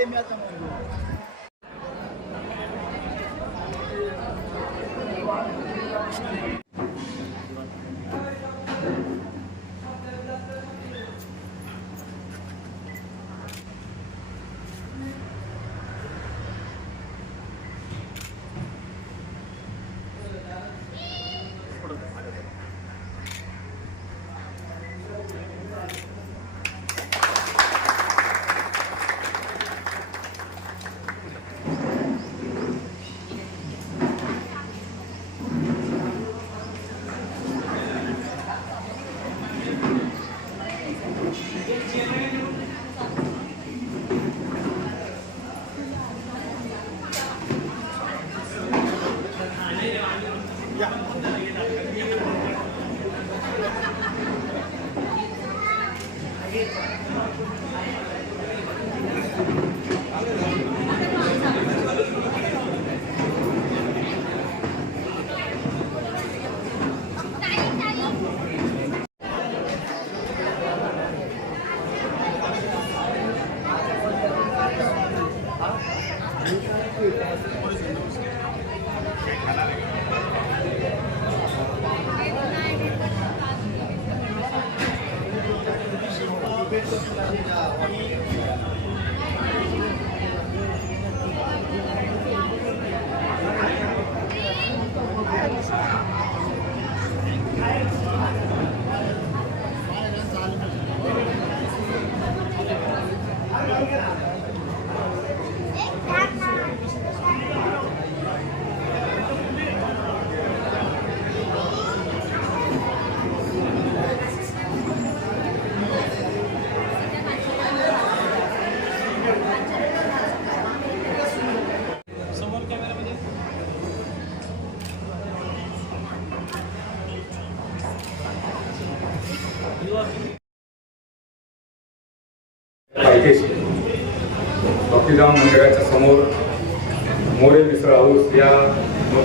Semi-automobile.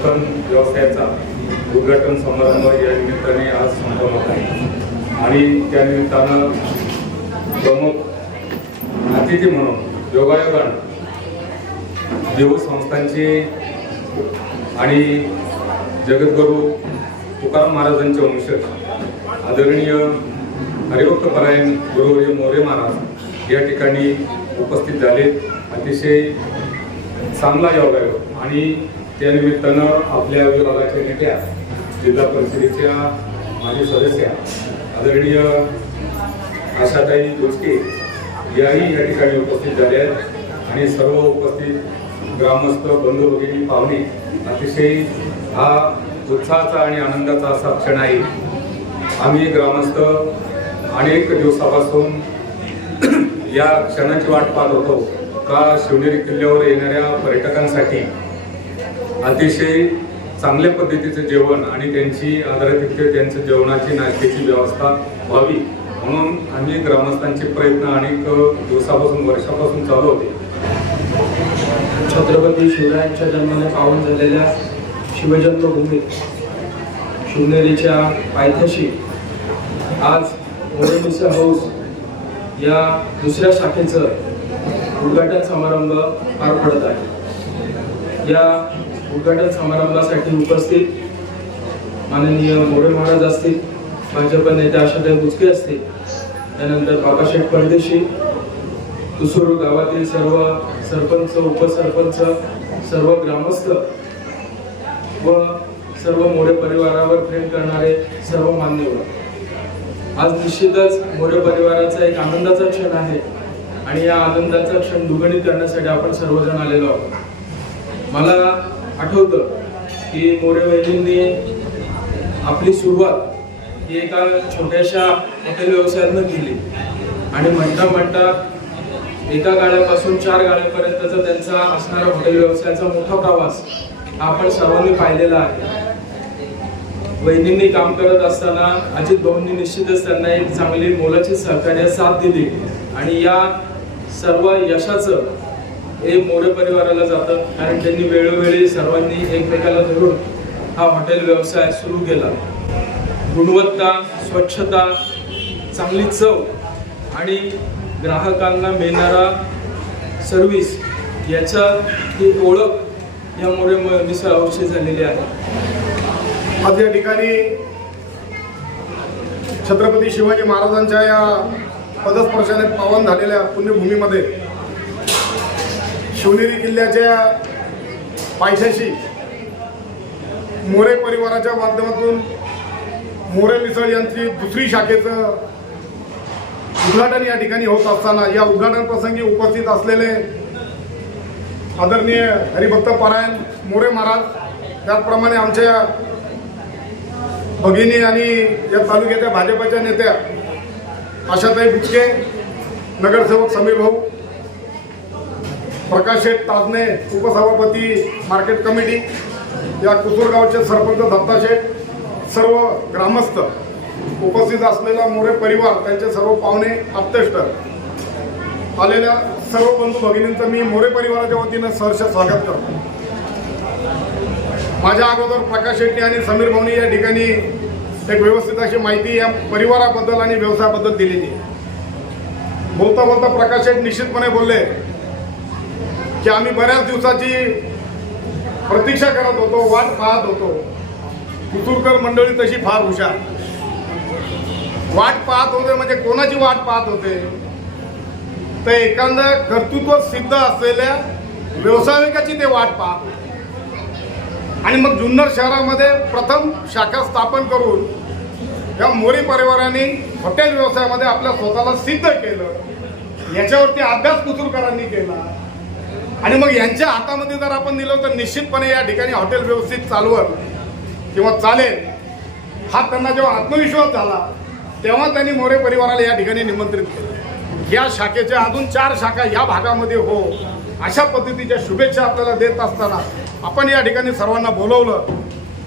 नूतन व्यवसायाचा उद्घाटन समारंभ या निमित्ताने आज संपन्न होत आहे. आणि त्या निमित्तानं प्रमुख अतिथी म्हणून योगायोगानं देऊ संस्थांचे आणि जगद्गुरू तुकाराम महाराजांचे वंशज आदरणीय हरिभक्तपरायण गुरुवर्य मोरे महाराज या ठिकाणी उपस्थित झाले अतिशय चांगला योगायोग आणि त्या निमित्तानं आपल्या विभागाच्या नेत्या जिल्हा परिषदेच्या माजी सदस्या आदरणीय आशाताई गोष्टी याही या ठिकाणी उपस्थित झाल्या आहेत. आणि सर्व उपस्थित ग्रामस्थ बंधू भगिनी पाहुणे अतिशय हा उत्साहाचा आणि आनंदाचा असा क्षण आहे. आम्ही ग्रामस्थ अनेक दिवसापासून या क्षणाची वाट पाहत होतो. का शिवनेरी किल्ल्यावर येणाऱ्या पर्यटकांसाठी अतिशय चांगल्या पद्धतीचं जेवण आणि त्यांची आदरातिथ्य त्यांच्या जेवणाची नाश्त्याची व्यवस्था व्हावी म्हणून आम्ही ग्रामस्थांचे प्रयत्न अनेक दिवसापासून वर्षापासून चालू होते. छत्रपती शिवरायांच्या जन्माने पावन झालेल्या शिवजन्मभूमीत शिवनेरीच्या पायथ्याशी आज मोरे हाऊस या दुसऱ्या शाखेचं उद्घाटन समारंभ पार पडत आहे. या उद्घाटन समारंभासाठी उपस्थित माननीय मोरे महाराज असतील भाजप नेते आशाताई बुचके असतील त्यानंतर बाबाशेठ परदेशी तुसूर गावातील सर्व सरपंच उपसरपंच सर्व ग्रामस्थ व सर्व मोरे परिवारावर प्रेम करणारे सर्व मान्यवर. आज निश्चितच मोरे परिवाराचा एक आनंदाचा क्षण आहे आणि या आनंदाचा क्षण दुगणित करण्यासाठी आपण सर्वजण आलेलो आहोत. मला आठवतं की मोरे वहिनींनी आपली सुरुवात ही एका छोट्याशा हॉटेल व्यवसायातनं केली. आणि म्हणता म्हणता एका गाड्यापासून चार गाड्यापर्यंतचा त्यांचा असणारा हॉटेल व्यवसायाचा मोठा प्रवास हा आपण सर्वांनी पाहिलेला आहे. वहिनींनी काम करत असताना अजित भाऊंनी निश्चितच त्यांना एक चांगली मोलाची सहकार्य साथ दिली. आणि या सर्व यशाचं हे मोरे परिवाराला जातं कारण त्यांनी वेळोवेळी सर्वांनी एकमेकाला धरून हा हॉटेल व्यवसाय सुरू केला. गुणवत्ता स्वच्छता चांगली चव आणि ग्राहकांना मिळणारा सर्विस याचा ही ओळख या मोरे मिसळ अवश्य झालेली आहे. आज या ठिकाणी छत्रपती शिवाजी महाराजांच्या या पदस्पर्शाने पावन झालेल्या पुण्यभूमीमध्ये शिवनेरी किल्ल्याच्या पायथ्याशी मोरे परिवाराच्या माध्यमातून मोरे मिसळ यांची दुसरी शाखेचं उद्घाटन या ठिकाणी होत असताना या उद्घाटन प्रसंगी उपस्थित असलेले आदरणीय हरिभक्त पारायण मोरे महाराज त्याचप्रमाणे आमच्या भगिनी आणि या तालुक्याच्या भाजपाच्या नेत्या आशाताई बुचके नगरसेवक समीर भाऊ प्रकाश शेठ ताजने उपसभापती मार्केट कमिटी या कुसूरगावचे सरपंच दत्ता शेठ सर्व ग्रामस्थ उपस्थित असलेला मोरे परिवार त्यांचे सर्व पाहुणे आप्तेष्ट आलेल्या सर्व बंधू भगिनींचं मी मोरे परिवाराच्या वतीनं सहर्ष स्वागत करतो. माझ्या अगोदर प्रकाश शेट्टी आणि समीर भाऊनी या ठिकाणी एक व्यवस्थित अशी माहिती या परिवाराबद्दल आणि व्यवसायाबद्दल दिलेली बोलता बोलता प्रकाश शेठ निश्चितपणे बोलले की आम्ही बऱ्याच दिवसाची प्रतीक्षा करत होतो वाट पाहत होतो. कुतुरकर मंडळी तशी फार हुशार. वाट पाहत होते म्हणजे कोणाची वाट पाहत होते? तर एखादं कर्तृत्व सिद्ध असलेल्या व्यावसायिकाची ते वाट पाहत होते. आणि मग जुन्नर शहरामध्ये प्रथम शाखा स्थापन करून या मोरी परिवाराने हॉटेल व्यवसायामध्ये आपल्या स्वतःला सिद्ध केलं. याच्यावरती अभ्यास कुतुरकरांनी केला. आणि मग यांच्या हातामध्ये जर आपण दिलं तर निश्चितपणे या ठिकाणी हॉटेल व्यवस्थित चालवत किंवा चालेल. हा त्यांना जेव्हा आत्मविश्वास झाला तेव्हा त्यांनी मोरे परिवाराला या ठिकाणी निमंत्रित केलं. या शाखेच्या अजून चार शाखा या भागामध्ये हो अशा पद्धतीच्या शुभेच्छा आपल्याला देत असताना आपण या ठिकाणी सर्वांना बोलवलं.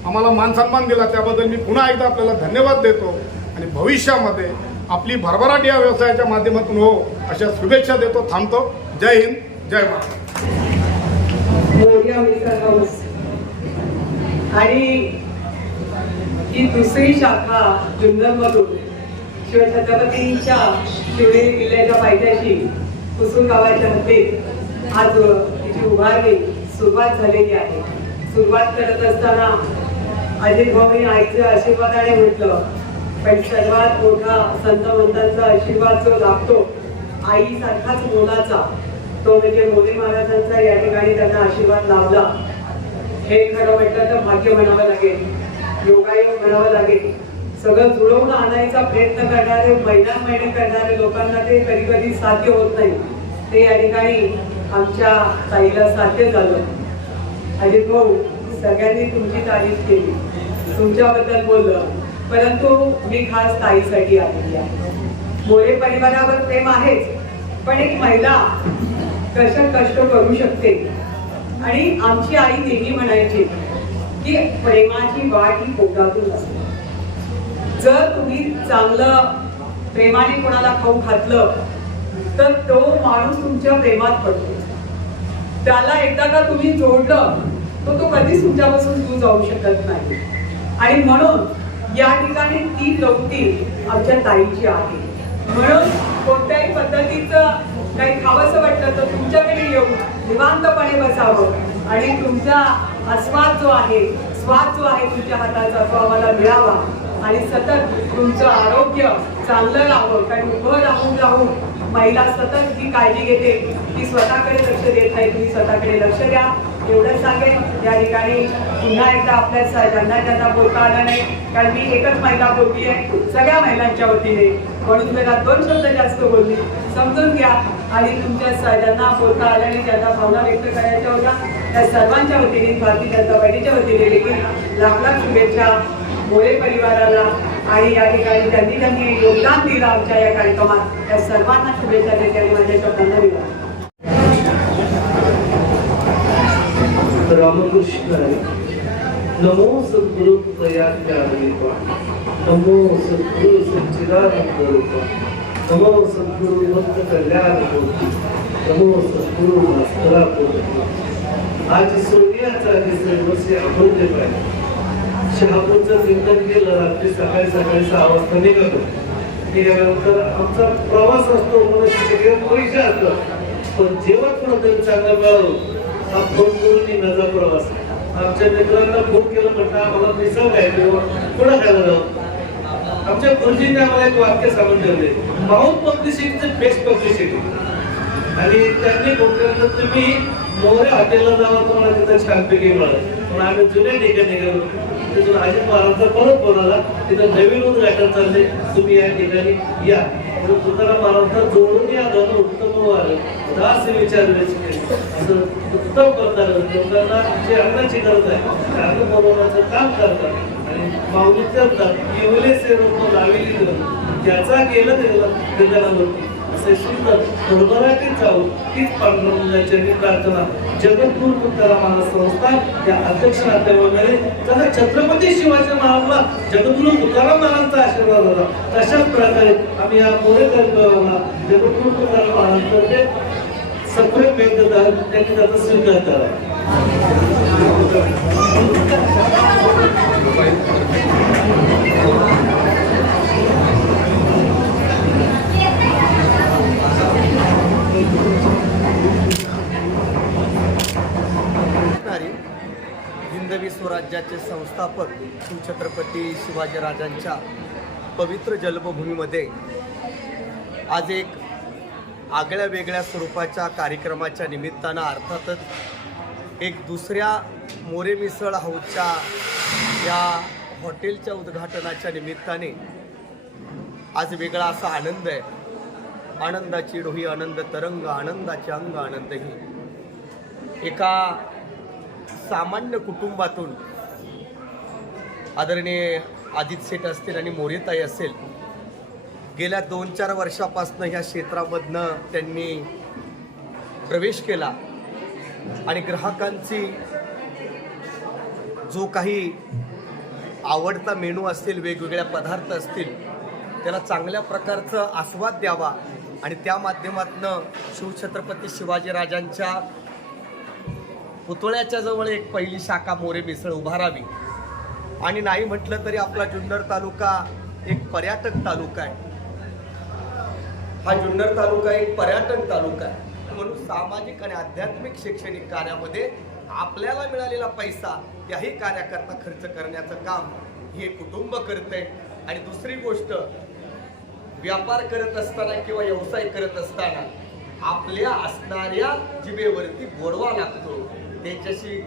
आम्हाला मानसन्मान दिला त्याबद्दल मी पुन्हा एकदा आपल्याला धन्यवाद देतो. आणि भविष्यामध्ये आपली भरभराट या व्यवसायाच्या माध्यमातून हो अशा शुभेच्छा देतो थांबतो. जय हिंद जय महाराष्ट्र मोर्या मिसळ हाऊस. आणि ही दुसरी शाखा जुन्नरमधून शिवछत्रपतींच्या शिवनेरी किल्ल्याच्या पायथ्याशी कुसूर गावाच्या हद्दीत आज तिची उभारणी सुरुवात झालेली आहे. सुरुवात करत असताना अजित भाऊनी आईचे आशीर्वादाने म्हटलं पण सर्वात मोठा संत मंतांचा आशीर्वाद जो लागतो आईसारखाच मोलाचा तो म्हणजे मोदी महाराजांचा या ठिकाणी त्यांना आशीर्वाद लाभला. हे खरं म्हटलं तर भाग्य म्हणावं लागेल. योगायोग म्हणावं लागेल. सगळं जुळवून आणायचा प्रयत्न करणारे महिना महिने करणारे लोकांना ते कधी कधी साध्य होत नाही. ते या ठिकाणी आमच्या ताईला साध्य झालं. अजित भाऊ सगळ्यांनी तुमची तारीफ केली. तुमच्याबद्दल बोललं. परंतु मी खास ताईसाठी आलेली आहे. मोरे परिवारावर प्रेम आहेच पण एक महिला कशा कष्ट करू शकते. आणि आमची आई नेहमी म्हणायची की प्रेमाची वाट ही पोटातून असते. जर तुम्ही चांगलं प्रेमाने कोणाला खाऊ घातलं तर तो माणूस तुमच्या प्रेमात पडतो. त्याला एकदा का तुम्ही जोडलं तर तो कधीच तुमच्यापासून दूर जाऊ शकत नाही. आणि म्हणून या ठिकाणी ती प्रवृत्ती आमच्या ताईची आहे. म्हणून कोणत्याही पद्धतीचं काही खावंसं वाटलं तर तुमच्याकडे येऊन निवांतपणे बसावं. आणि तुमचा आस्वाद जो आहे स्वाद जो आहे तुमच्या हाताचा तो आम्हाला मिळावा. आणि सतत तुमचं आरोग्य चांगलं राहावं. कारण उभं राहून राहून महिला सतत ही काळजी घेते. ती स्वतःकडे लक्ष देत नाही. तुम्ही स्वतःकडे लक्ष द्या. एवढंच सांगेन. या ठिकाणी पुन्हा एकदा आपल्या ज्यांना ज्यांना बोलता आलं नाही. कारण मी एकच महिला बोलती आहे सगळ्या महिलांच्या वतीने. म्हणून मला दोन शब्द जास्त बोलली. समजून घ्या. आणि तुमच्या स- ज्यांना बोलता आल्या आणि ज्यांना भावना व्यक्त करायच्या होत्या त्या सर्वांच्या वतीने भारतीय जनता पार्टीच्या वतीने देखील लाख लाख शुभेच्छा मोरे परिवाराला. आणि या ठिकाणी त्यांनी त्यांनी योगदान दिलं आमच्या या कार्यक्रमात. त्या सर्वांना शुभेच्छा देते आणि माझ्या शब्दांना दिला रामकृष्ण नमो सद्गुरु तयात्या रूपा नमो सद्गुरु सच्चिदानंद रूपा नमो सद्गुरु भक्त कल्याण मूर्ती नमो सद्गुरु भास्करा मूर्ती आज सोनियाचा दिवस अमूल्य पाहिजे शहापूरचं चिंतन केलं रात्री सकाळी सकाळी सहा वाजता निघालो. निघाल्यानंतर आमचा प्रवास असतो मला शिक्षक पैसे असतं पण जेव्हा कुठंतरी चांगलं मिळालो हा फोन करून निघण्याचा प्रवास आमच्या मित्रांना फोन केलं म्हटलं आम्हाला मिसळ काय कुठं खायला जाऊ आमच्या गुरुजींनी आम्हाला एक वाक्य सांगून ठेवले. Mouth publicity is best publicity आणि त्यांनी कोकणात तुम्ही मोरे हॉटेलला जावा तुम्हाला तिथं छानपैकी मिळालं. पण आम्ही जुन्या ठिकाणी गेलो. तिथून अजित महाराजांचा परत बोलायला तिथं नवीन उद्घाटन चालले तुम्ही या ठिकाणी या. म्हणून तुकाराम महाराजांचा जोडून या धन उत्तम वार दास विचार असं उत्तम करतात लोकांना जे अन्नाची गरज आहे अन्न बनवण्याचं काम करतात. आणि माऊली करतात येवले सेवक लावली त्याचा केलं ते त्याला असे सुंदर भरभराटीत जाऊन तीच पांडुरंगाची प्रार्थना जगद्गुरु तुकाराम महाराज संस्था या अध्यक्ष नातेवाईकाने त्याला छत्रपती शिवाजी महाराजला जगद्गुरु तुकाराम महाराजांचा आशीर्वाद होता. तशाच प्रकारे आम्ही या मोरेकर जगद्गुरु तुकाराम महाराजांकडे सप्रेम व्यक्त त्यांनी त्याचा स्वीकार करावा छत्रपती शिवाजीराजांच्या पवित्र जन्मभूमीमध्ये आज एक आगळ्या वेगळ्या स्वरूपाच्या कार्यक्रमाच्या निमित्तानं अर्थातच एक दुसऱ्या मोरे मिसळ हाऊसच्या या हॉटेलच्या उद्घाटनाच्या निमित्ताने आज वेगळा असा आनंद आहे. आनंदाची डोही आनंद तरंग आनंदाचे अंग आनंदही. एका सामान्य कुटुंबातून आदरणीय अजित शेठ असतील आणि मोरेताई असेल गेल्या दोन चार वर्षापासनं ह्या क्षेत्रामधनं त्यांनी प्रवेश केला आणि ग्राहकांची जो काही आवडता मेनू असतील वेगवेगळ्या पदार्थ असतील त्याला चांगल्या प्रकारचं आस्वाद द्यावा आणि त्या माध्यमातनं शिवछत्रपती शिवाजीराजांच्या पुतळ्याच्या जवळ एक पहिली शाखा मोरे मिसळ उभारावी. आणि नाही म्हटलं तरी आपला जुन्नर तालुका एक पर्यटक तालुका आहे. हा जुन्नर तालुका एक पर्यटन तालुका आहे. म्हणून सामाजिक आणि आध्यात्मिक शैक्षणिक कार्यामध्ये आपल्याला मिळालेला पैसा याही कार्याकरता खर्च करण्याचं काम हे कुटुंब करतंय. आणि दुसरी गोष्ट व्यापार करत असताना किंवा व्यवसाय करत असताना आपल्या असणाऱ्या जिबेवरती गोडवा लागतो. त्याच्याशी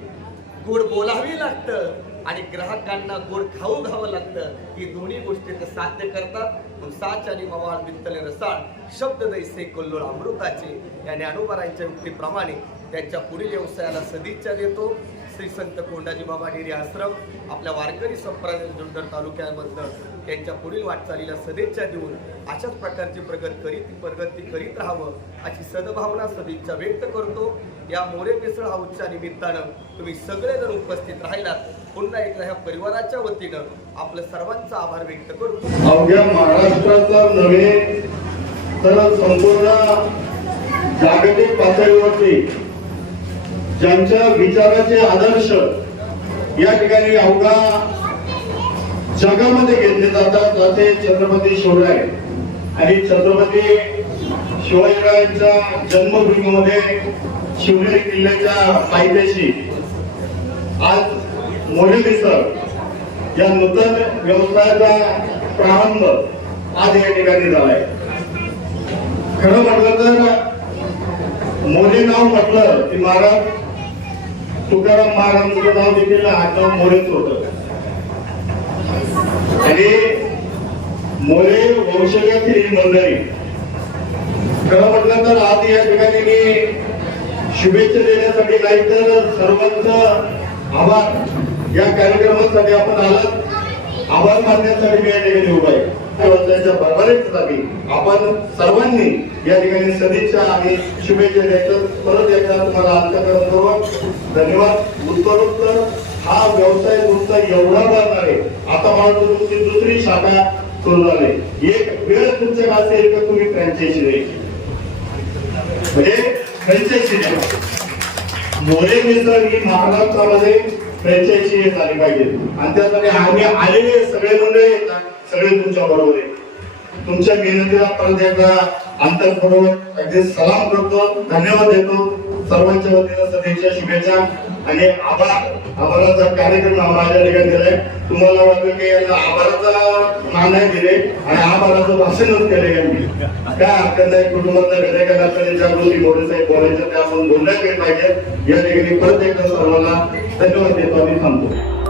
गोड बोलावी लागतं. आणि ग्राहकांना गोड खाऊ घावं लागतं. ही दोन्ही गोष्टी ते साध्य करतात. म्हणून साच आणि मवाळ बिंतले रसाळ शब्द दैसे कोल्लोळ अमृताचे. या ज्ञानोबारांच्या युक्तीप्रमाणे त्यांच्या पुढील व्यवसायाला सदिच्छा देतो. श्री संत कोंडाजी बाबा डेरी आश्रम आपल्या वारकरी संप्रदाय जुन्नर तालुक्यामधनं त्यांच्या पुढील वाटचालीला सदिच्छा देऊन अशाच प्रकारची प्रगत करीत प्रगती करीत राहावं अशी सद्भावना सदिच्छा व्यक्त करतो. या मोरे मिसळ हाऊसच्या निमित्तानं तुम्ही सगळेजण उपस्थित राहिलात. पुन्हा एकदा ह्या परिवाराच्या वतीनं आपलं सर्वांचा आभार व्यक्त करू. अवघ्या महाराष्ट्राचा नव्हे तर संपूर्ण जागतिक पातळीवरती ज्यांच्या विचाराचे आदर्श या ठिकाणी अवघा जगामध्ये घेतले जातात असे छत्रपती शिवराय आणि छत्रपती शिवाजीरायांच्या जन्मभूमीमध्ये शिवनेरी किल्ल्याच्या पायथ्याशी आज मोठे दिसत या नूतन व्यवसायाचा प्रारंभ आज या ठिकाणी झालाय. खरं म्हटलं तर मोरे नाव म्हटलं की महाराज तुकाराम महाराजांचं नाव देखील नाव मोरेच होत. आणि मोरे वंशजातील ही मंडळी खरं म्हटलं तर आज या ठिकाणी मी शुभेच्छा देण्यासाठी नाही तर सर्वांचं आभार. या कार्यक्रमासाठी आपण आलात. आभार मानण्यासाठी मी या ठिकाणी उभा आहे. व्यवसायाच्या भरभराटीसाठी आपण सर्वांनी या ठिकाणी सदिच्छा आणि शुभेच्छा द्यायचं. परत एकदा तुम्हाला अंतकरणपूर्वक धन्यवाद. उत्तरोत्तर हा व्यवसाय तुमचा एवढा वाढणार आहे. आता मला तुमची दुसरी शाखा सुरू झाली. एक वेळ तुमच्या असेल तर तुम्ही फ्रँचायझी द्यायची म्हणजे फ्रँचायझी द्या मोरे मिसळ ही महाराष्ट्रामध्ये फ्रँचायझी झाली पाहिजे. आणि त्यासाठी आम्ही आलेले सगळे मंडळी येतात सगळे तुमच्या बरोबर आहे तुमच्या मेहनतीला परत एकदा अंतरपूर्वक अगदी सलाम करतो धन्यवाद देतो. सर्वांच्या वतीनं सदैच्या शुभेच्छा. आणि आभार आभाराचा कार्यक्रम आम्हाला ठिकाणी दिलाय तुम्हाला वाटलं की यांना आभाराचा मान नाही दिले आणि आभाराचं भाषणच केले यांनी. काय हरकत नाही कुटुंबातल्या घटक असताना मोठे साहेब बोलायचं ते आपण बोलण्यात गेल्या पाहिजे. या ठिकाणी प्रत्येक सर्वांना धन्यवाद देतो आम्ही थांबतो.